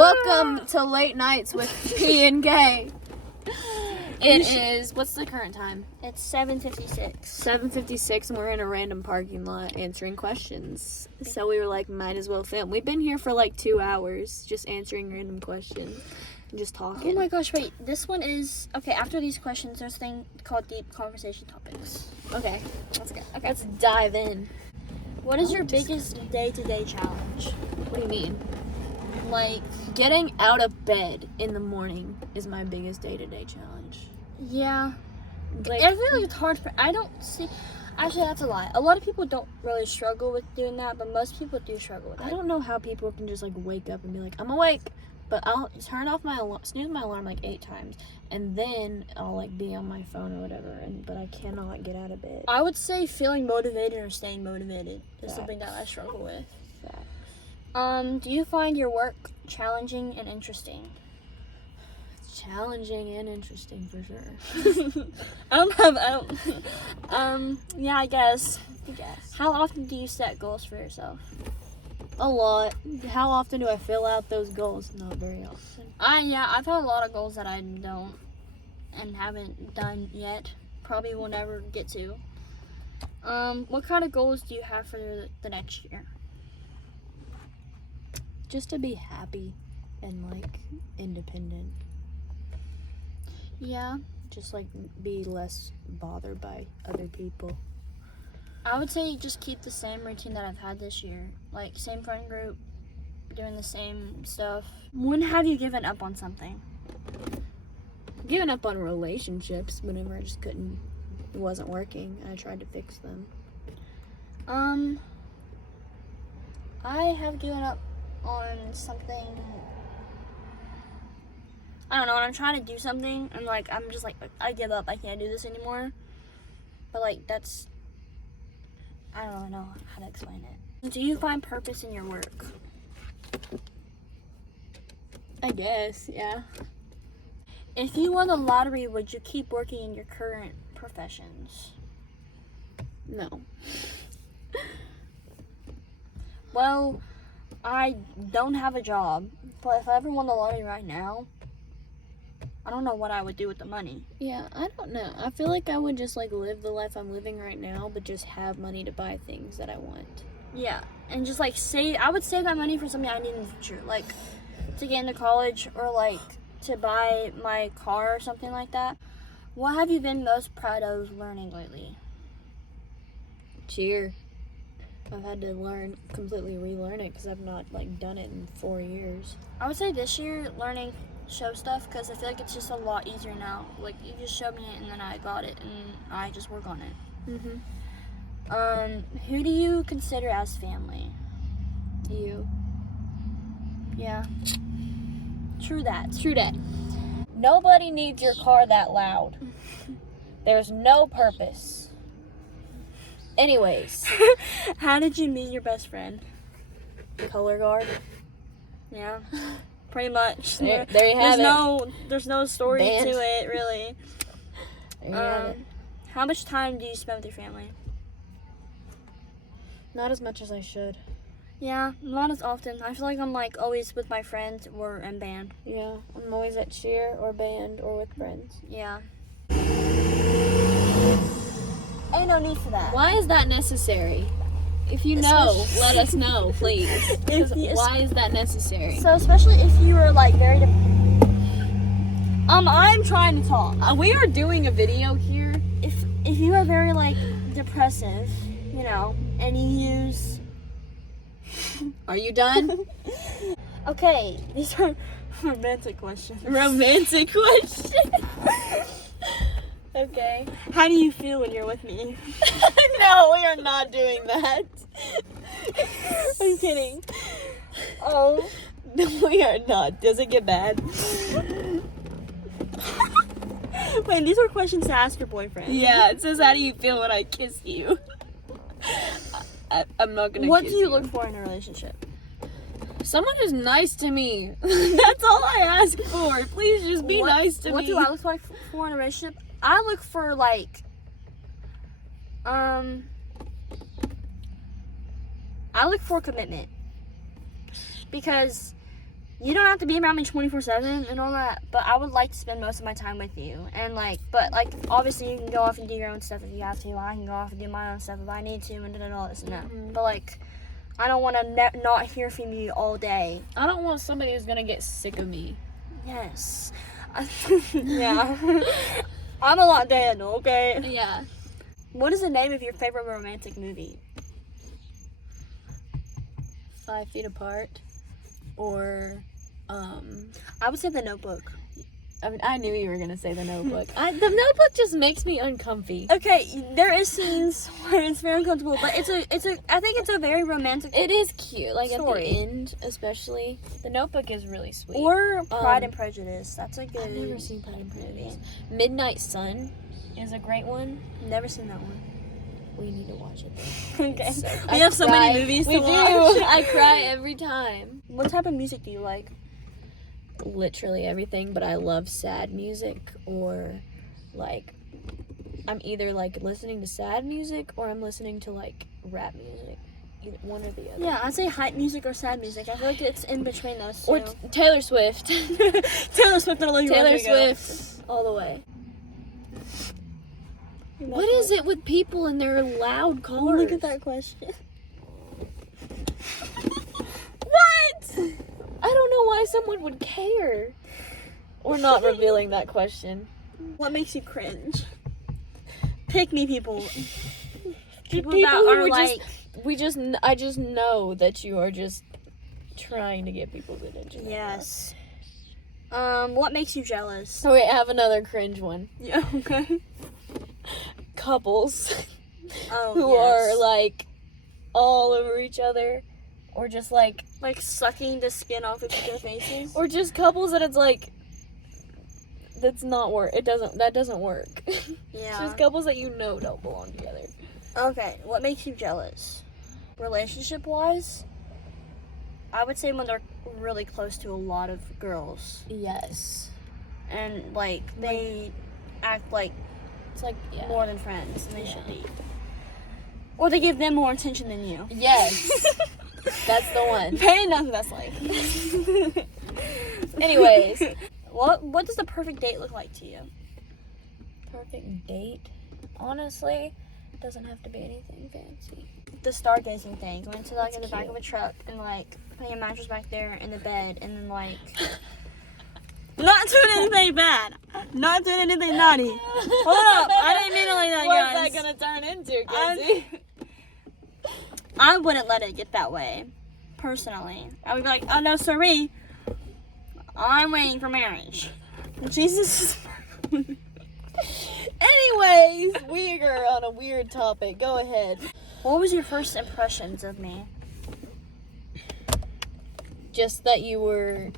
Welcome to Late Nights with P and K. It is, what's the current time? It's 7:56. 7:56, and we're in a random parking lot answering questions. So we were like, might as well film. We've been here for like 2 hours just answering random questions and just talking. Oh my gosh, wait. This one is... Okay, after these questions, there's a thing called Deep Conversation Topics. Okay, Let's go. Okay. let's dive in. What is your biggest day-to-day challenge? What do you mean? Like... Getting out of bed in the morning is my biggest day-to-day challenge. Yeah. Like, I feel like it's hard for... I don't see... Actually, that's a lie. A lot of people don't really struggle with doing that, but most people do struggle with that. I don't know how people can just like wake up and be like, I'm awake, but I'll turn off my alarm, snooze my alarm like 8 times, and then I'll like be on my phone or whatever, but I cannot get out of bed. I would say feeling motivated or staying motivated is something that I struggle with. Facts. Do you find your work challenging and interesting? It's challenging and interesting for sure. Yeah, I guess. I guess. How often do you set goals for yourself? A lot. How often do I fill out those goals? Not very often. I've had a lot of goals that I don't and haven't done yet. Probably will never get to. What kind of goals do you have for the next year? Just to be happy and like independent. Yeah. Just like be less bothered by other people. I would say just keep the same routine that I've had this year. Like, same friend group, doing the same stuff. When have you given up on something? Giving up on relationships whenever I just couldn't, it wasn't working, and I tried to fix them. I have given up on something. I don't know, when I'm trying to do something, and like, I'm just like, I give up, I can't do this anymore. But like, that's, I don't really know how to explain it. Do you find purpose in your work? I guess, yeah. If you won the lottery, would you keep working in your current professions? No. Well, I don't have a job, but if I ever won the lottery right now, I don't know what I would do with the money. Yeah, I don't know. I feel like I would just like live the life I'm living right now, but just have money to buy things that I want. Yeah, and just like I would save that money for something I need in the future, like to get into college or like to buy my car or something like that. What have you been most proud of learning lately? Cheer. I've had to completely relearn it because I've not like done it in 4 years. I would say this year learning show stuff, because I feel like it's just a lot easier now. Like, you just showed me it and then I got it and I just work on it. Who do you consider as family? You. Yeah. True that. True that. Nobody needs your car that loud. There's no purpose. Anyways. How did you meet your best friend? Color guard. Yeah. Pretty much. There you have it. There's no story Band. to it, really. There you have it. How much time do you spend with your family? Not as much as I should. Yeah, not as often. I feel like I'm like always with my friends or in band. Yeah, I'm always at cheer or band or with friends. Yeah. Ain't no need for that. Why is that necessary? If you know, let us know, please. Why is that necessary? So especially if you were like very I'm trying to talk. We are doing a video here. If you are very like depressive, you know, and you use Are you done? Okay, these are romantic questions. Romantic question. Okay. How do you feel when you're with me? No, we are not doing that. I'm kidding. Oh. No, we are not. Does it get bad? Wait, these are questions to ask your boyfriend. Yeah, it says, how do you feel when I kiss you? I'm not gonna What kiss do you look for in a relationship? Someone who's nice to me. That's all I ask for. Please just be nice to me. What do I look for in a relationship? I look for like I look for commitment, because you don't have to be around me 24/7 and all that, but I would like to spend most of my time with you. And but obviously you can go off and do your own stuff if you have to. I can go off and do my own stuff if I need to, and all this and that. Mm-hmm. But I don't want to not hear from you all day. I don't want somebody who's gonna get sick of me. Yes. Yeah. I'm a lot dead, okay? Yeah. What is the name of your favorite romantic movie? 5 Feet Apart, or I would say The Notebook. I mean, I knew you were gonna say The Notebook. The Notebook just makes me uncomfy. Okay, there is scenes where it's very uncomfortable, but I think it's a very romantic. It is cute, like story. at the end, especially. The Notebook is really sweet. Or Pride and Prejudice. That's a good. I've never seen Pride and Prejudice. Midnight Sun is a great one. Never seen that one. We need to watch it though. Okay. So, We have so many movies to watch. We do. I cry every time. What type of music do you like? Literally everything, but I love sad music, or I'm either listening to sad music or I'm listening to rap music. Either one or the other. Yeah, I'd say hype music or sad music. I feel like it's in between those two. Or Taylor Swift. Taylor Swift and Olivia Taylor Rodrigo. Swift all the way. What is it with people and their loud cars? Look at that question. What? I don't know why someone would care. We're not revealing that question. What makes you cringe? Pick me, people. People People that who are I just know that you are just trying to get people's attention. Yes. What makes you jealous? Oh wait, I have another cringe one. Yeah, okay. Couples Oh, who are all over each other, or just like sucking the skin off of their faces. or just couples that it's that's not work. That doesn't work. Yeah. Just couples that don't belong together. Okay, what makes you jealous? Relationship wise, I would say when they're really close to a lot of girls. Yes. And they act like It's yeah. more than friends than they should be. Or they give them more attention than you. Yes. That's the one. Peyton knows what that's like. Anyways. What does the perfect date look like to you? Perfect date? Honestly, it doesn't have to be anything fancy. The stargazing thing. Going to That's in the back cute. of a truck and putting a mattress back there in the bed and then not doing anything bad. Not doing anything naughty. Hold up. I didn't mean it like that, guys. What's that gonna turn into, Kenzie? I wouldn't let it get that way. Personally. I would be like, oh no, sorry. I'm waiting for marriage. Jesus. Anyways, we are on a weird topic. Go ahead. What was your first impressions of me? Just that you were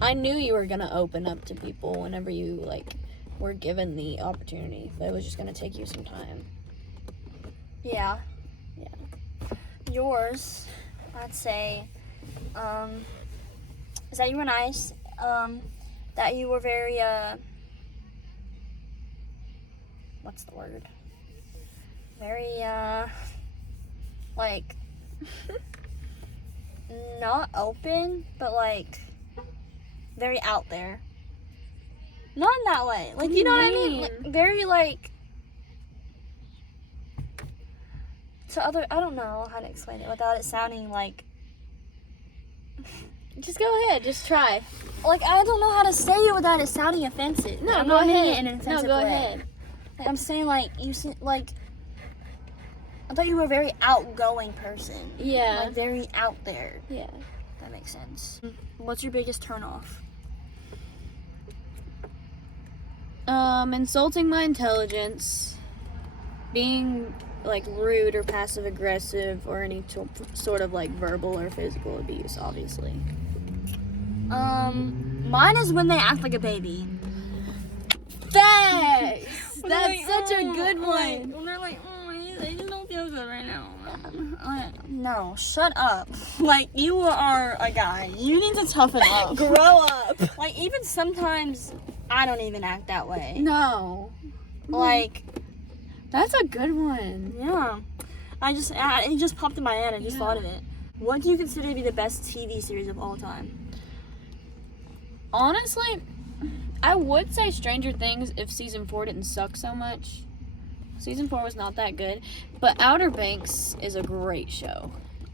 I knew you were gonna open up to people whenever you were given the opportunity, but it was just gonna take you some time. Yeah. Yeah. Yours, I'd say, is that you were nice, that you were very, what's the word? Very, not open, but very out there. Not in that way. You know what I mean? Very to other, I don't know how to explain it without it sounding Just go ahead. Just try. I don't know how to say it without it sounding offensive. No, I'm go not meaning ahead. it in an offensive no, go way. ahead. I'm saying you seem I thought you were a very outgoing person. Yeah. Very out there. Yeah. That makes sense. What's your biggest turnoff? Insulting my intelligence, being rude or passive aggressive, or any sort of verbal or physical abuse, obviously. Mine is when they act like a baby. Thanks! That's such a good one. When they're I just don't feel good right now. No, shut up. You are a guy. You need to toughen up. Grow up. Even sometimes I don't even act that way. No. That's a good one. Yeah. It just popped in my head. I just thought of it. What do you consider to be the best TV series of all time? Honestly, I would say Stranger Things if season 4 didn't suck so much. Season 4 was not that good, but Outer Banks is a great show.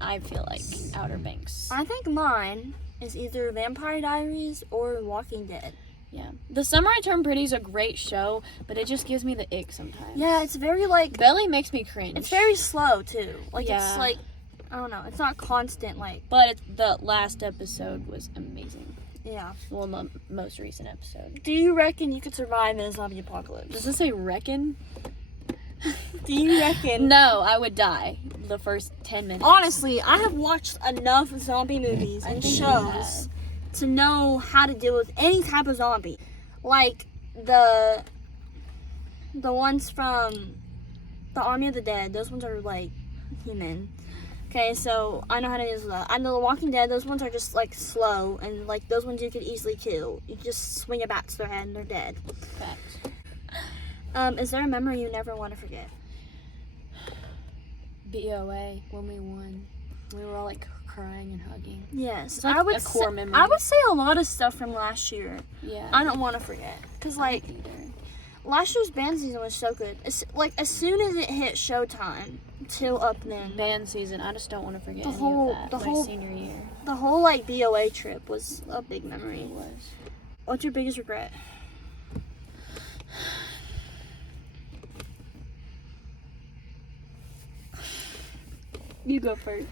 I feel like Outer Banks. I think mine is either Vampire Diaries or Walking Dead. Yeah. The Summer I Turned Pretty is a great show, but it just gives me the ick sometimes. Yeah, it's very like... Belly makes me cringe. It's very slow, too. Like, Yeah. it's like... I don't know. It's not constant, like... But the last episode was amazing. Yeah. Well, the most recent episode. Do you reckon you could survive in a zombie apocalypse? Does this say reckon? Do you reckon? No, I would die the first 10 minutes. Honestly, I have watched enough zombie movies and shows to know how to deal with any type of zombie. Like the ones from the Army of the Dead, those ones are like human. Okay, so I know how to deal with that. I know The Walking Dead, those ones are just like slow, and like those ones you could easily kill. You just swing a bat to their head and they're dead. Facts. Is there a memory you never want to forget? BOA, when we won. We were all like crying and hugging. Yes, It's like a core memory. I would say a lot of stuff from last year. Yeah. I don't want to forget, cause like last year's band season was so good. It's like as soon as it hit showtime till up then, Band season, I just don't want to forget The any whole- of that. the My whole- senior year. the whole like BOA trip was a big memory. It was. What's your biggest regret? You go first.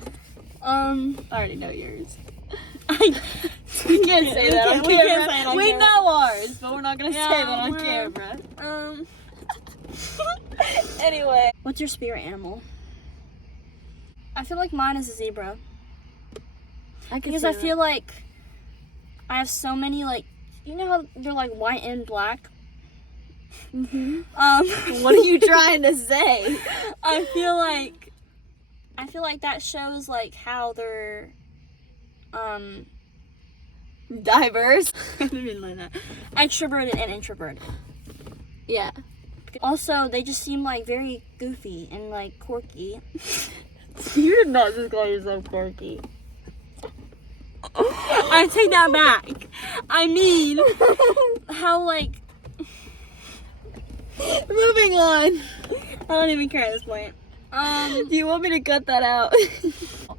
I already know yours. We We can't say that on we camera. can't say it on We camera. know ours, but we're not gonna say Yeah, that on we're- camera. Anyway, what's your spirit animal? I feel like mine is a zebra because I feel like I have so many like, you know how they're like white and black. Mm-hmm. What are you trying to say? I feel like that shows like how they're Diverse. I didn't learn that. Extroverted and introverted. Yeah. Also, they just seem like very goofy and like quirky. You did not just call yourself quirky. I take that back. I mean, how like. Moving on. I don't even care at this point. Do you want me to cut that out?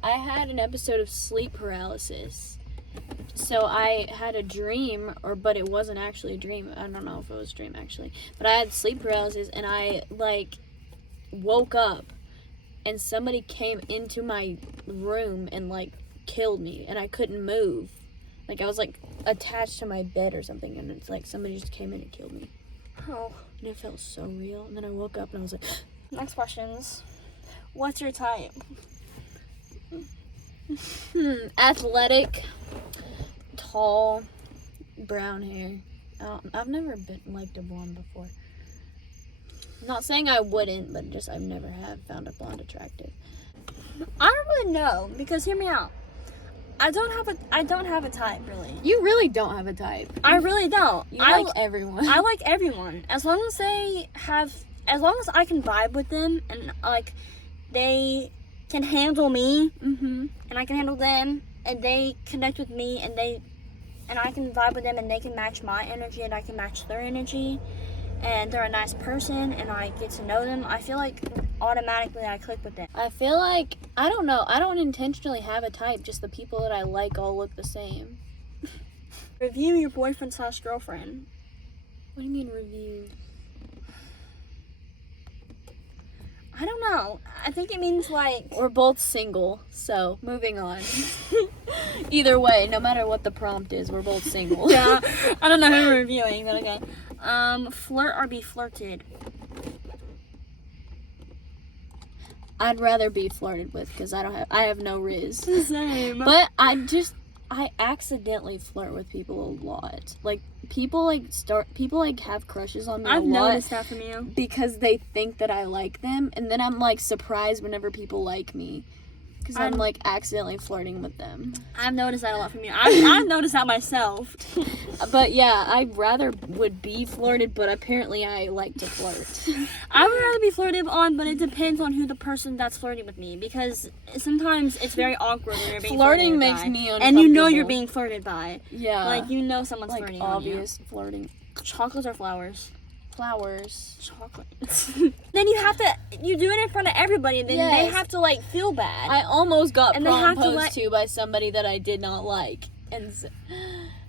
I had an episode of sleep paralysis. So I had a dream, but it wasn't actually a dream. I don't know if it was a dream actually. But I had sleep paralysis and I like woke up and somebody came into my room and like killed me and I couldn't move. Like I was like attached to my bed or something and it's like somebody just came in and killed me. Oh. And it felt so real. And then I woke up and I was like, Next questions. What's your type? athletic, tall, brown hair. I've never been liked a blonde before. Not saying I wouldn't, but just I've never have found a blonde attractive. I don't really know because hear me out. I don't have a type really. You really don't have a type. I really don't. You like everyone. I like everyone as long as as long as I can vibe with them and like they can handle me and I can handle them and they connect with me and I can vibe with them and they can match my energy and I can match their energy and they're a nice person and I get to know them. I feel like automatically I click with them. I feel like, I don't know, I don't intentionally have a type, just the people that I like all look the same. Review your boyfriend/girlfriend. What do you mean review? I don't know. I think it means like We're both single, so moving on. Either way, no matter what the prompt is, we're both single. yeah. I don't know who we're reviewing, but okay. Flirt or be flirted? I'd rather be flirted with because I have no riz. Same. But I accidentally flirt with people a lot. Like people have crushes on me I've a lot noticed that from you. because they think that I like them, and then I'm like surprised whenever people like me. because I'm like accidentally flirting with them. I've noticed that a lot from you. I've noticed that myself. But yeah, I rather would be flirted, but apparently I like to flirt. I would rather be flirted on, but it depends on who the person that's flirting with me, because sometimes it's very awkward when you're being Flirting flirted makes by, me uncomfortable. and you know you're being flirted by. Yeah. Like, you know someone's like flirting on you. obvious flirting. Chocolates or flowers? Flowers. Chocolates. Then you do it in front of everybody, and then they Yes. have to, like, feel bad. I almost got And they have to, proposed like- to by somebody that I did not like. And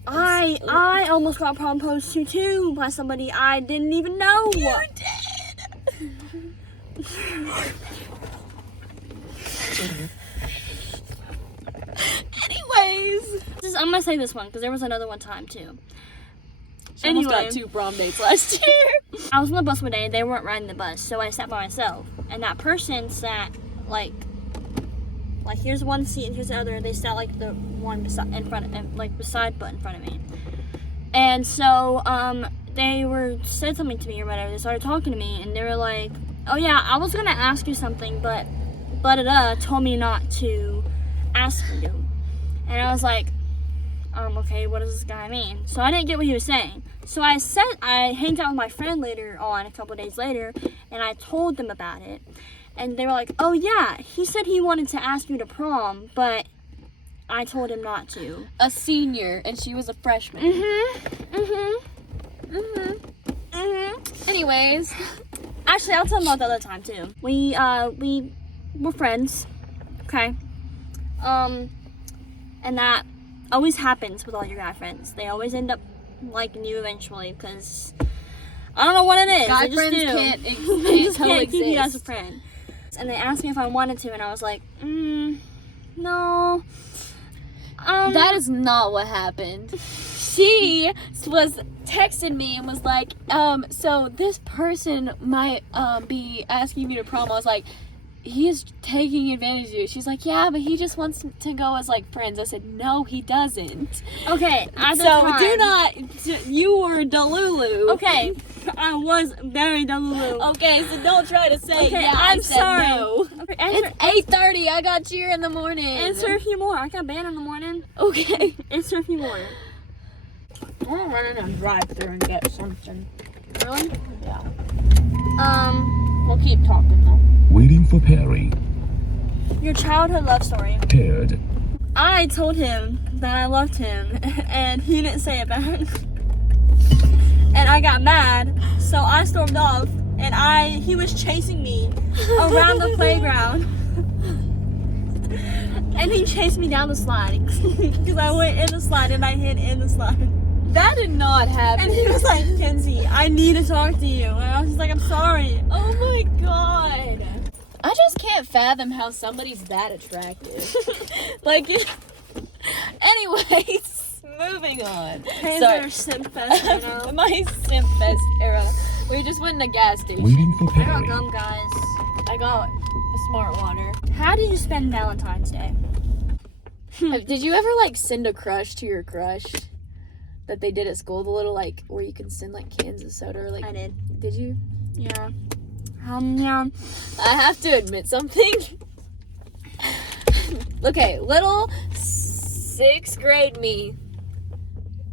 I almost got proposed to too by somebody I didn't even know. You did. Anyways, I'm gonna say this one because there was another one time too. she almost got 2 prom dates last year. I was on the bus one day and they weren't riding the bus, so I sat by myself. And that person sat like here's one seat and here's the other. They sat like the one beside but in front of me. And so they said something to me or whatever. They started talking to me and they were like, "Oh yeah, I was gonna ask you something, but told me not to ask you." And I was like, okay, what does this guy mean? So I didn't get what he was saying. So I hanged out with my friend later on, a couple days later, and I told them about it. And they were like, "Oh yeah, he said he wanted to ask you to prom, but I told him not to." A senior, and she was a freshman. Anyways, Actually, I'll tell them about the other time too. We were friends, okay? And that always happens with all your guy friends. They always end up liking you eventually because I don't know what it is. guy They just friends do. can't They can't just can't keep you as a exist. friend. And they asked me if I wanted to, and I was like, no. That is not what happened. She was texting me and was like, so this person might be asking me to prom. I was like, he's taking advantage of you. She's like, yeah, but he just wants to go as like friends. I said, no, he doesn't. Okay, at the So time, do not. You were Delulu. Okay, I was very delulu. Okay, so don't try to say. Okay, Yeah, I I'm said sorry. No. Okay, It's 8:30. I got cheer in the morning. answer a few more. I got band in the morning. Okay. Answer a few more. I'm gonna run in and drive through and get something. Really? Yeah. We'll keep talking though. Waiting for Perry. Your childhood love story. Paired. I told him that I loved him, and he didn't say it back. And I got mad, so I stormed off, and he was chasing me around the playground. And he chased me down the slide, because I went in the slide and I hid in the slide. That did not happen. And he was like, "Kenzie, I need to talk to you." And I was just like, "I'm sorry." Oh my god. I just can't fathom how somebody's that attractive. Anyways, moving on. Hands are simp fest right now. My simp fest era. We just went in a gas station. Waiting for I got Perry. gum, guys. I got a smart water. How did you spend Valentine's Day? Did you ever like send a crush to your crush that they did at school? The little like where you can send like cans of soda or like. I did. Did you? Yeah. Yeah. I have to admit something. Okay, little 6th grade me.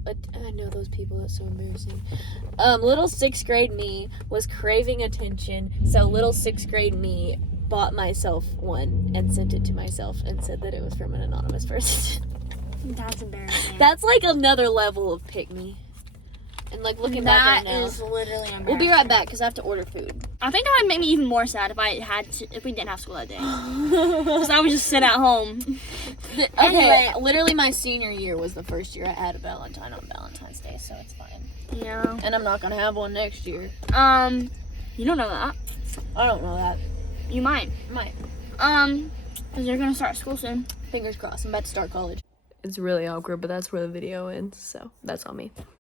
I know those people, that's so embarrassing. Little 6th grade me was craving attention, so little 6th grade me bought myself one and sent it to myself and said that it was from an anonymous person. That's embarrassing. That's like another level of pick me. And like looking back That at it now. is literally embarrassing. We'll be right back because I have to order food. I think that would make me even more sad if we didn't have school that day. Because I would just sit at home. Okay, Anyway. literally my senior year was the first year I had a Valentine on Valentine's Day, so it's fine. Yeah. And I'm not gonna have one next year. You don't know that. I don't know that. You might. Might. Because you're gonna start school soon. Fingers crossed. I'm about to start college. It's really awkward, but that's where the video ends, so that's on me.